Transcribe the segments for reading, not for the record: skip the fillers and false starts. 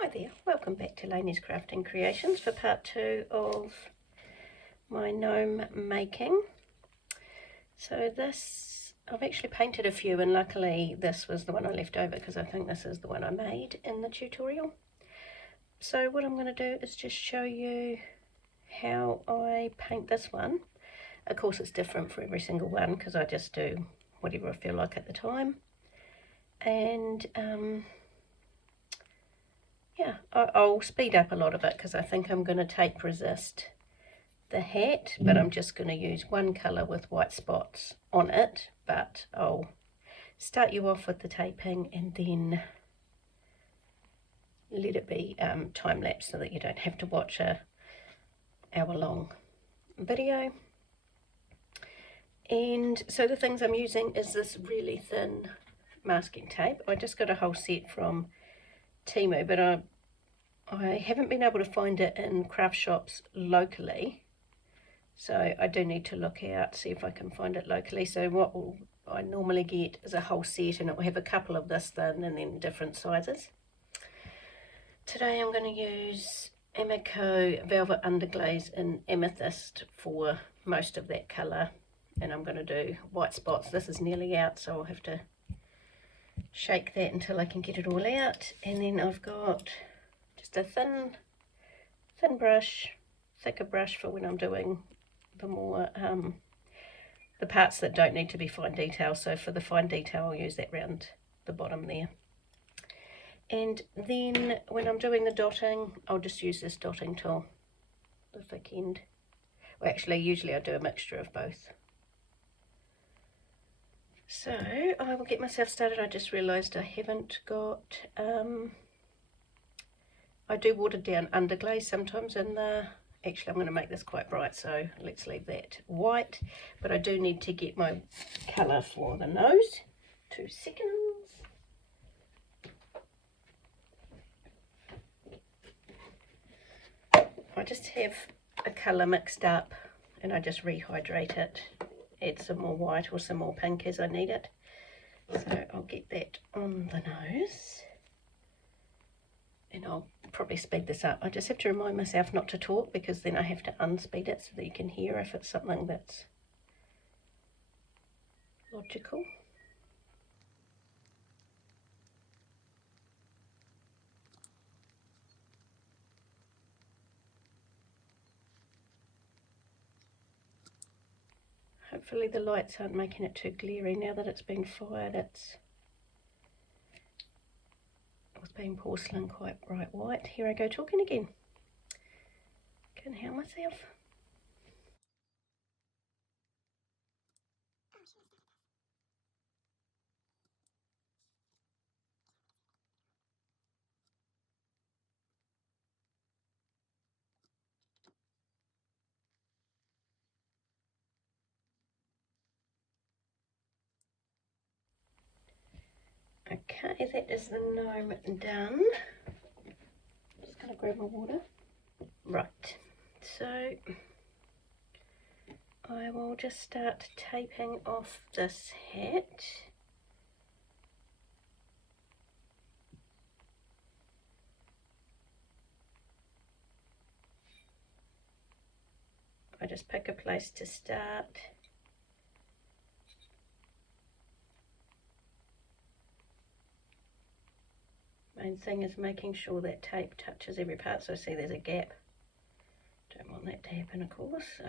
Hi there, welcome back to Lainey's Crafting Creations for part 2 of my gnome making. So this, I've actually painted a few, and luckily this was the one I left over because I think this is the one I made in the tutorial. So what I'm going to do is just show you how I paint this one. Of course it's different for every single one because I just do whatever I feel like at the time. And yeah, I'll speed up a lot of it because I think I'm going to tape resist the hat, but I'm just going to use one colour with white spots on it. But I'll start you off with the taping and then let it be time-lapse so that you don't have to watch a hour-long video. And so the things I'm using is this really thin masking tape. I just got a whole set from Temu, but I haven't been able to find it in craft shops locally, so I do need to look out, see if I can find it locally. So what I normally get is a whole set, and it will have a couple of this thin and then different sizes. Today I'm going to use Amico Velvet Underglaze in Amethyst for most of that colour, and I'm going to do white spots. This is nearly out, so I'll have to shake that until I can get it all out. And then I've got just a thin brush, thicker brush for when I'm doing the more the parts that don't need to be fine detail. So for the fine detail I'll use that round the bottom there. And then when I'm doing the dotting, I'll just use this dotting tool, the thick end. Well, actually usually I do a mixture of both. So I will get myself started. I just realised I haven't got, I do watered down underglaze sometimes in the, actually I'm going to make this quite bright, so let's leave that white. But I do need to get my colour for the nose. 2 seconds. I just have a colour mixed up and I just rehydrate it. Add some more white or some more pink as I need it. So I'll get that on the nose. And I'll probably speed this up. I just have to remind myself not to talk because then I have to unspeed it so that you can hear if it's something that's logical. Hopefully the lights aren't making it too glary. Now that it's been fired, it's been porcelain quite bright white. Here I go talking again. Can't help myself. Okay, that is the gnome done. Just gonna grab my water. Right, so I will just start taping off this hat. I just pick a place to start. Main thing is making sure that tape touches every part, so see there's a gap. Don't want that to happen, of course, so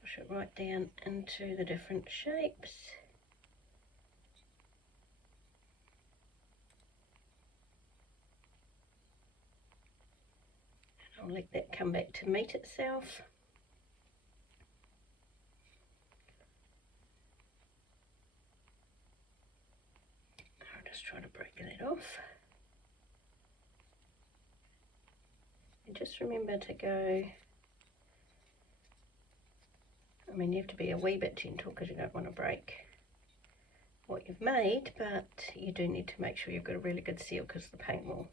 push it right down into the different shapes. And I'll let that come back to meet itself. I'll just try to break that off. And just remember to go, I mean you have to be a wee bit gentle because you don't want to break what you've made, but you do need to make sure you've got a really good seal because the paint will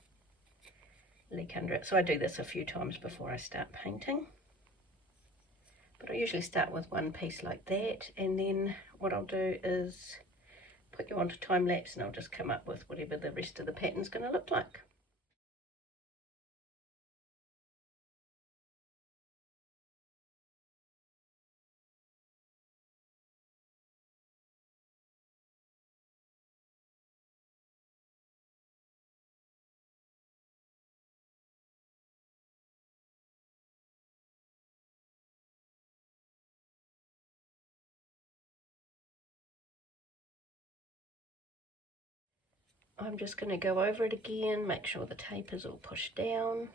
leak under it. So I do this a few times before I start painting. But I usually start with one piece like that, and then what I'll do is put you onto time lapse and I'll just come up with whatever the rest of the pattern's going to look like. I'm just going to go over it again, make sure the tape is all pushed down.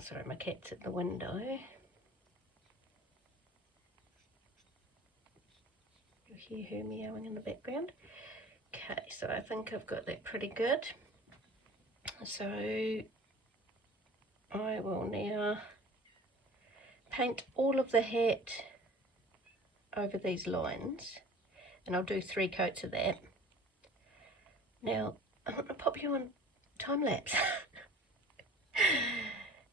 Sorry, my cat's at the window. You'll hear her meowing in the background. Okay, so I think I've got that pretty good. So I will now paint all of the hat over these lines, and I'll do 3 coats of that. Now I'm going to pop you on time lapse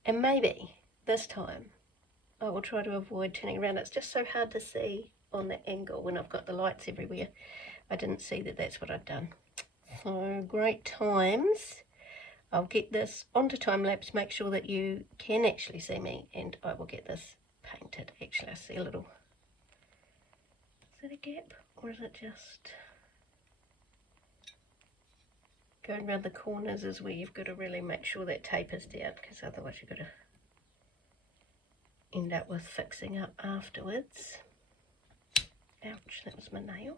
and maybe this time I will try to avoid turning around. It's just so hard to see on the angle when I've got the lights everywhere. I didn't see that that's what I'd done. So great times. I'll get this onto time lapse, make sure that you can actually see me, and I will get this painted. Actually, I see a little, is that a gap or is it just going around the corners is where you've got to really make sure that tape is down, because otherwise you've got to end up with fixing up afterwards. Ouch, that was my nail.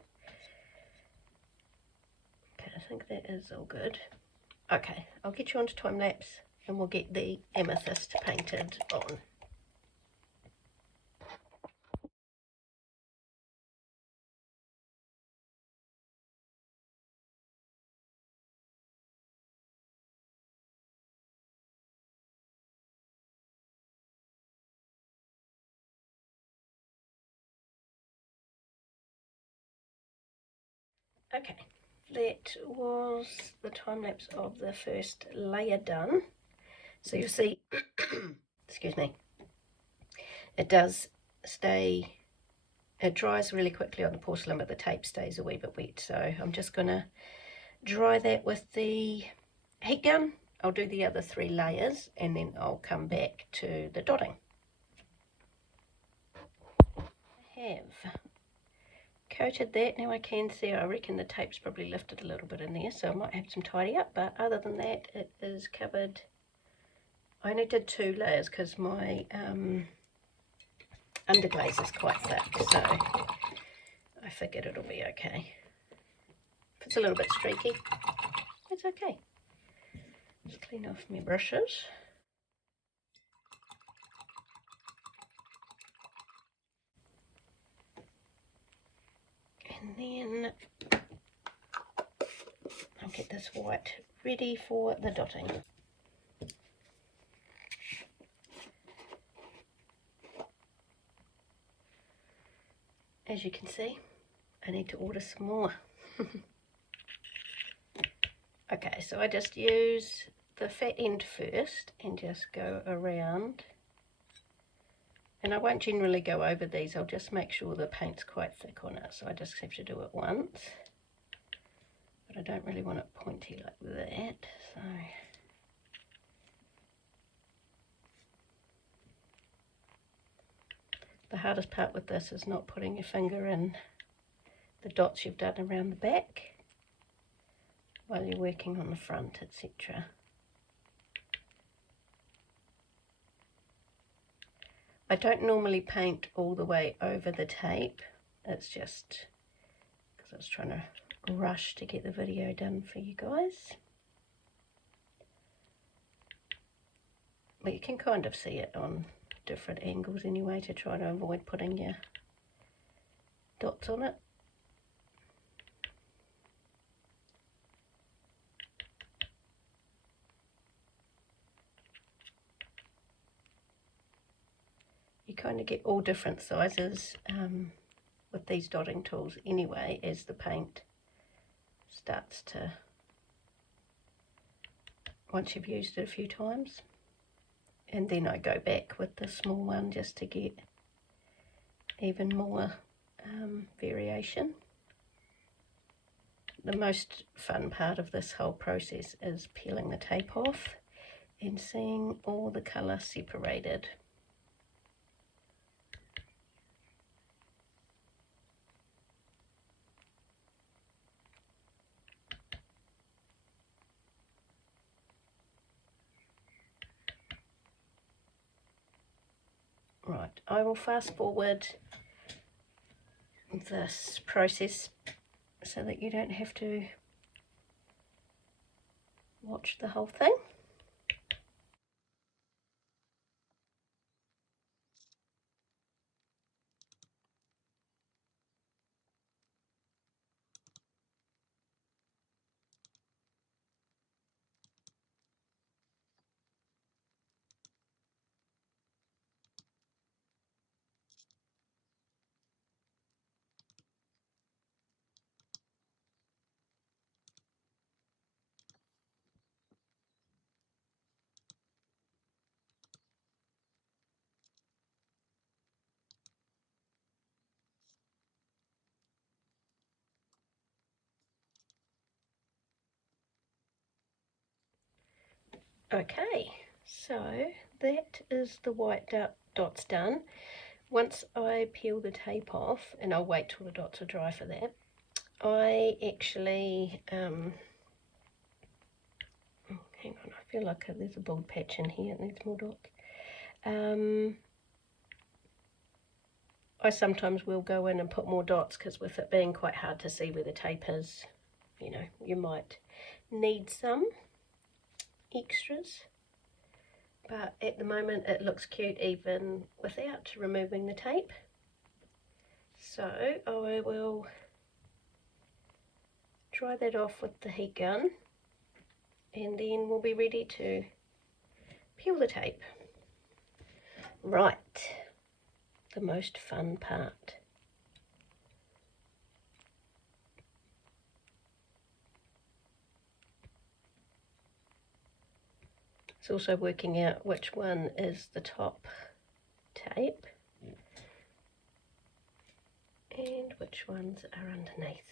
Okay, I think that is all good. Okay, I'll get you onto time lapse and we'll get the amethyst painted on. Okay, that was the time lapse of the first layer done. So you'll see, excuse me, it does stay, it dries really quickly on the porcelain, but the tape stays a wee bit wet. So I'm just going to dry that with the heat gun. I'll do the other 3 layers and then I'll come back to the dotting. I have coated that. Now I can see, I reckon the tape's probably lifted a little bit in there, so I might have some tidy up, but other than that it is covered. I only did 2 layers because my underglaze is quite thick, so I figured it'll be okay. If it's a little bit streaky, it's okay. Just clean off my brushes. And then I'll get this white ready for the dotting. As you can see, I need to order some more. Okay, so I just use the fat end first and just go around. And I won't generally go over these, I'll just make sure the paint's quite thick on it, so I just have to do it once. But I don't really want it pointy like that, so... The hardest part with this is not putting your finger in the dots you've done around the back while you're working on the front, etc. I don't normally paint all the way over the tape, it's just because I was trying to rush to get the video done for you guys. But you can kind of see it on different angles anyway to try to avoid putting your dots on it. You kind of get all different sizes with these dotting tools anyway as the paint starts to, once you've used it a few times. And then I go back with the small one just to get even more variation. The most fun part of this whole process is peeling the tape off and seeing all the colour separated. Right, I will fast forward this process so that you don't have to watch the whole thing. Okay, so that is the white dots done. Once I peel the tape off, and I'll wait till the dots are dry for that, I actually, hang on, I feel like there's a bald patch in here, it needs more dots. I sometimes will go in and put more dots because with it being quite hard to see where the tape is, you know, you might need some extras. But at the moment it looks cute even without removing the tape. So I will dry that off with the heat gun and then we'll be ready to peel the tape. Right, the most fun part. It's also working out which one is the top tape and which ones are underneath.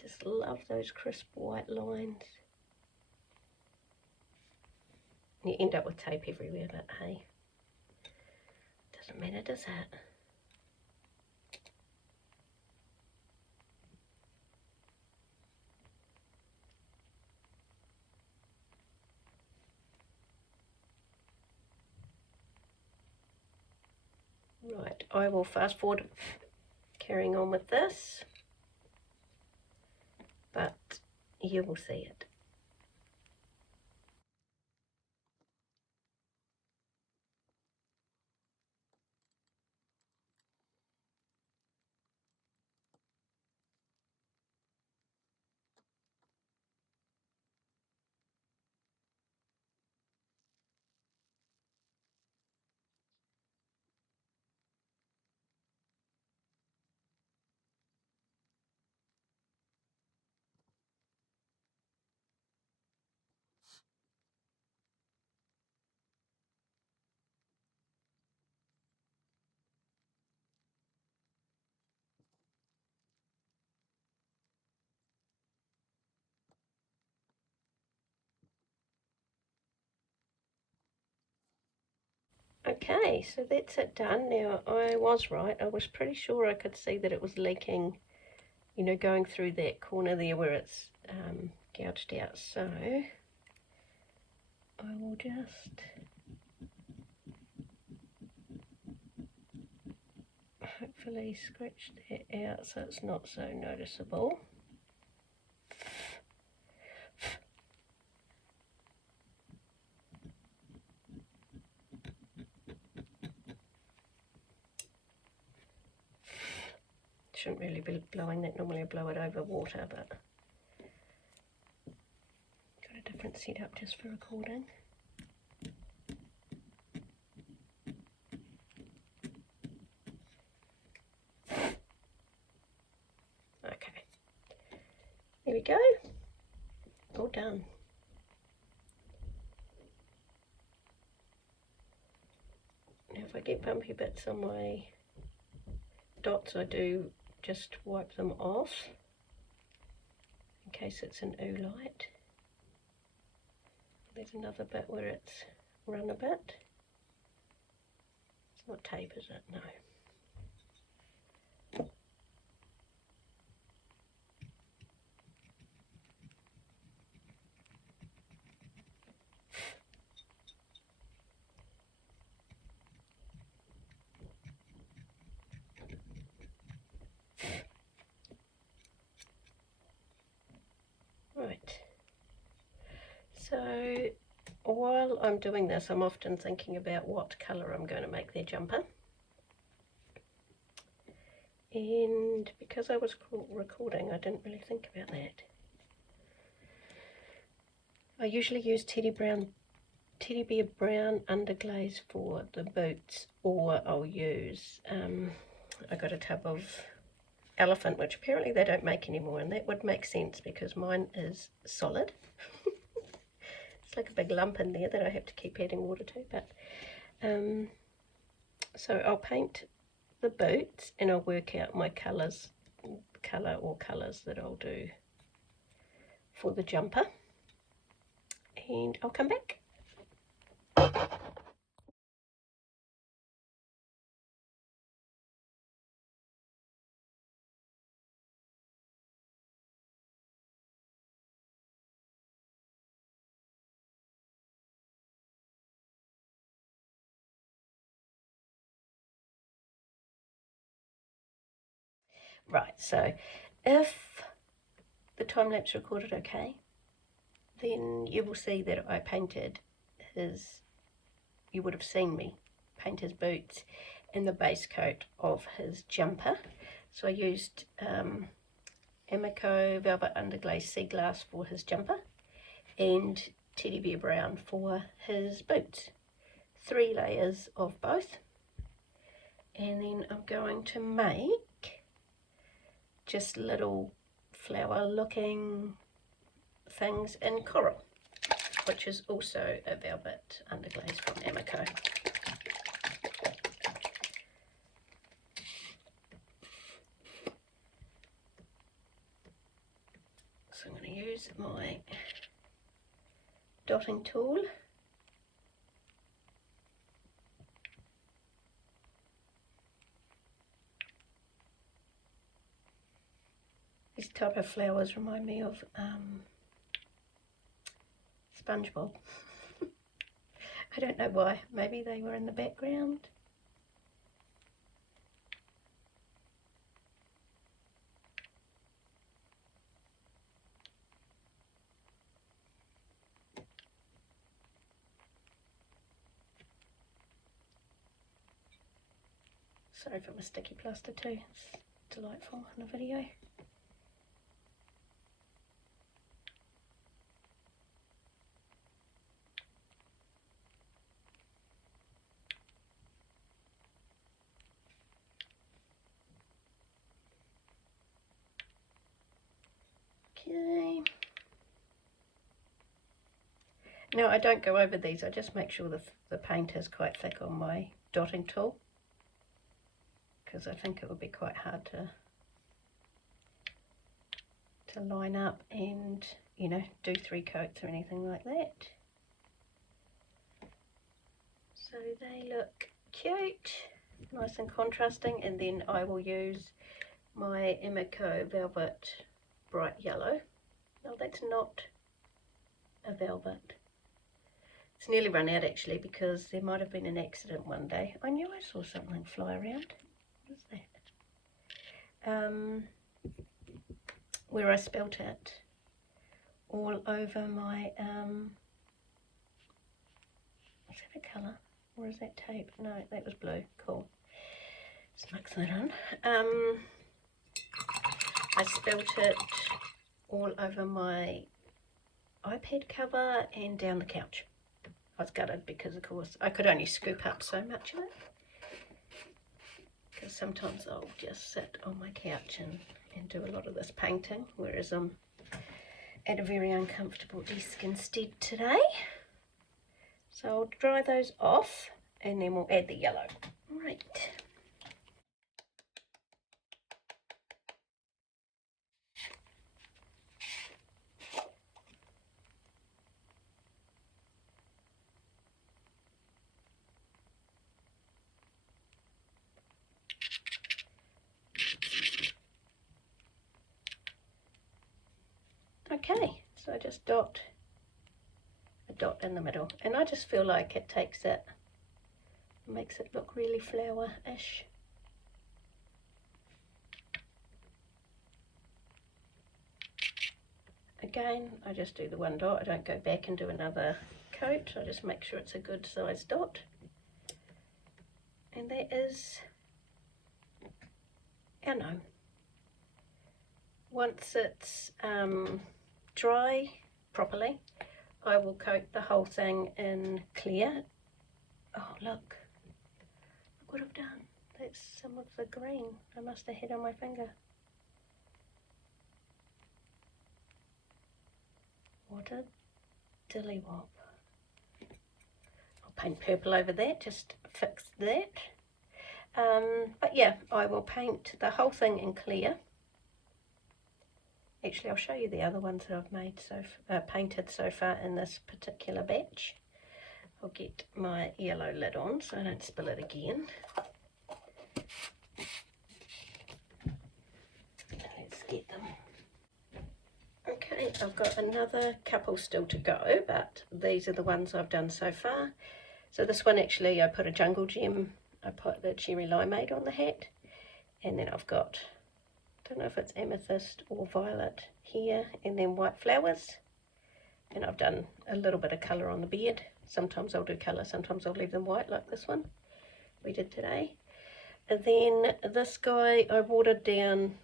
Just love those crisp white lines. You end up with tape everywhere, but hey, doesn't matter, does it? Right, I will fast forward carrying on with this, but you will see it. Okay, so that's it done. Now, I was right. I was pretty sure I could see that it was leaking, you know, going through that corner there where it's gouged out. So, I will just hopefully scratch that out so it's not so noticeable. Shouldn't really be blowing that, normally I blow it over water, but got a different setup just for recording. Okay, there we go, all done. if I get bumpy bits on my dots, I do just wipe them off in case it's an oolite. There's another bit where it's run a bit. It's not tape, is it? No. Right, so while I'm doing this, I'm often thinking about what colour I'm going to make their jumper. And because I was recording, I didn't really think about that. I usually use teddy bear brown underglaze for the boots, or I'll use, I got a tub of elephant, which apparently they don't make anymore, and that would make sense because mine is solid. It's like a big lump in there that I have to keep adding water to. But so I'll paint the boots and I'll work out my colours that I'll do for the jumper, and I'll come back. Right, so if the time-lapse recorded okay, then you will see that I painted you would have seen me paint his boots and the base coat of his jumper. So I used Amico Velvet Underglaze Sea Glass for his jumper and Teddy Bear Brown for his boots. 3 layers of both. And then I'm going to make just little flower looking things in coral, which is also a velvet underglaze from Amico. So I'm going to use my dotting tool. These type of flowers remind me of SpongeBob. I don't know why, maybe they were in the background. Sorry for my sticky plaster too, it's delightful in a video. Okay. Now I don't go over these, I just make sure the paint is quite thick on my dotting tool, because I think it would be quite hard to line up and, you know, do 3 coats or anything like that. So they look cute, nice and contrasting, and then I will use my Amico Velvet Bright Yellow. No, that's not a velvet. It's nearly run out actually, because there might have been an accident one day. I knew I saw something fly around. What is that? Where I spilt it all over my, is that a colour? Or is that tape? No, that was blue. Cool. Let's mix that on. I spilt it all over my iPad cover and down the couch. I was gutted because, of course, I could only scoop up so much of it. Because sometimes I'll just sit on my couch and do a lot of this painting, whereas I'm at a very uncomfortable desk instead today. So I'll dry those off and then we'll add the yellow. Right. Okay, so I just dot a dot in the middle, and I just feel like it takes it, makes it look really flower-ish. Again, I just do the one dot, I don't go back and do another coat, I just make sure it's a good size dot. And that is our gnome. Once it's dry properly, I will coat the whole thing in clear. Oh look what I've done, that's some of the green I must have had on my finger. What a dillywop. I'll paint purple over that, just fix that. But yeah, I will paint the whole thing in clear. Actually, I'll show you the other ones that I've made painted so far in this particular batch. I'll get my yellow lid on so I don't spill it again. Let's get them. Okay, I've got another couple still to go, but these are the ones I've done so far. So this one actually I put a jungle gem, I put the cherry limeade on the hat, and then I've got, I don't know if it's amethyst or violet here, and then white flowers, and I've done a little bit of colour on the beard. Sometimes I'll do colour, sometimes I'll leave them white like this one we did today. And then this guy I watered down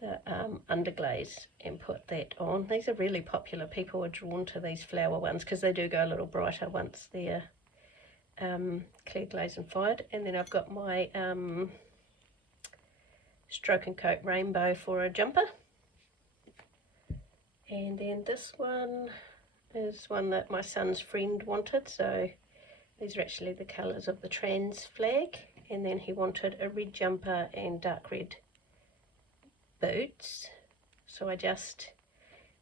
the underglaze and put that on. These are really popular, people are drawn to these flower ones because they do go a little brighter once they're clear glaze and fired. And then I've got my stroke and coat rainbow for a jumper, and then this one is one that my son's friend wanted, so these are actually the colours of the trans flag, and then he wanted a red jumper and dark red boots, so I just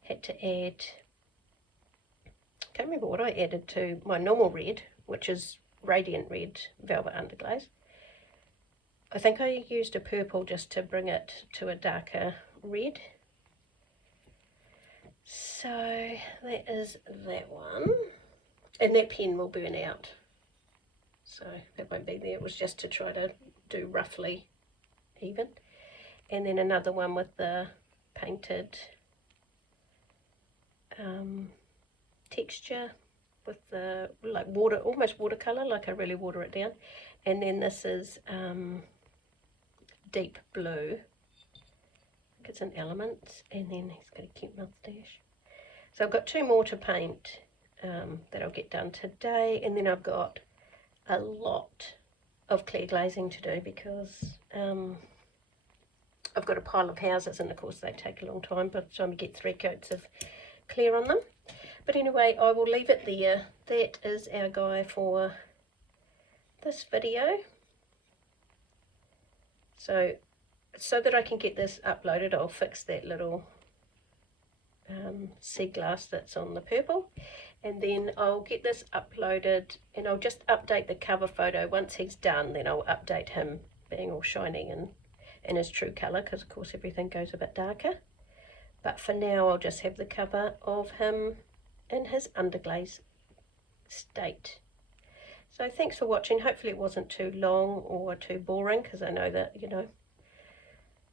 had to add, I can't remember what I added to my normal red, which is radiant red velvet underglaze. I think I used a purple just to bring it to a darker red. So that is that one, and that pen will burn out, so that won't be there. It was just to try to do roughly even. And then another one with the painted texture with the like water, almost watercolor, like I really water it down. And then this is deep blue, I think it's an Elements, and then he's got a cute moustache. So I've got two more to paint that I'll get done today, and then I've got a lot of clear glazing to do because I've got a pile of houses, and of course they take a long time by the time you get 3 coats of clear on them. But anyway, I will leave it there. That is our guy for this video. So that I can get this uploaded, I'll fix that little sea glass that's on the purple, and then I'll get this uploaded, and I'll just update the cover photo once he's done. Then I'll update him being all shiny and in his true colour, because of course everything goes a bit darker. But for now I'll just have the cover of him in his underglaze state. So thanks for watching. Hopefully it wasn't too long or too boring, because I know that, you know,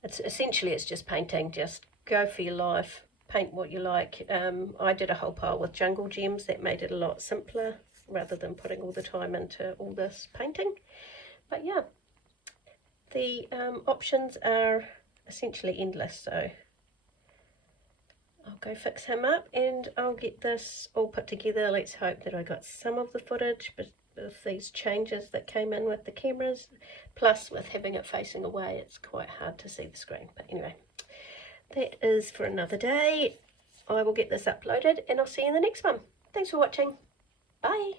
it's essentially it's just painting. Just go for your life, paint what you like. I did a whole pile with jungle gems. That made it a lot simpler rather than putting all the time into all this painting. But yeah, the options are essentially endless, so I'll go fix him up and I'll get this all put together. Let's hope that I got some of the footage, but with these changes that came in with the cameras, plus with having it facing away, it's quite hard to see the screen. But anyway, that is for another day. I will get this uploaded and I'll see you in the next one. Thanks for watching. Bye.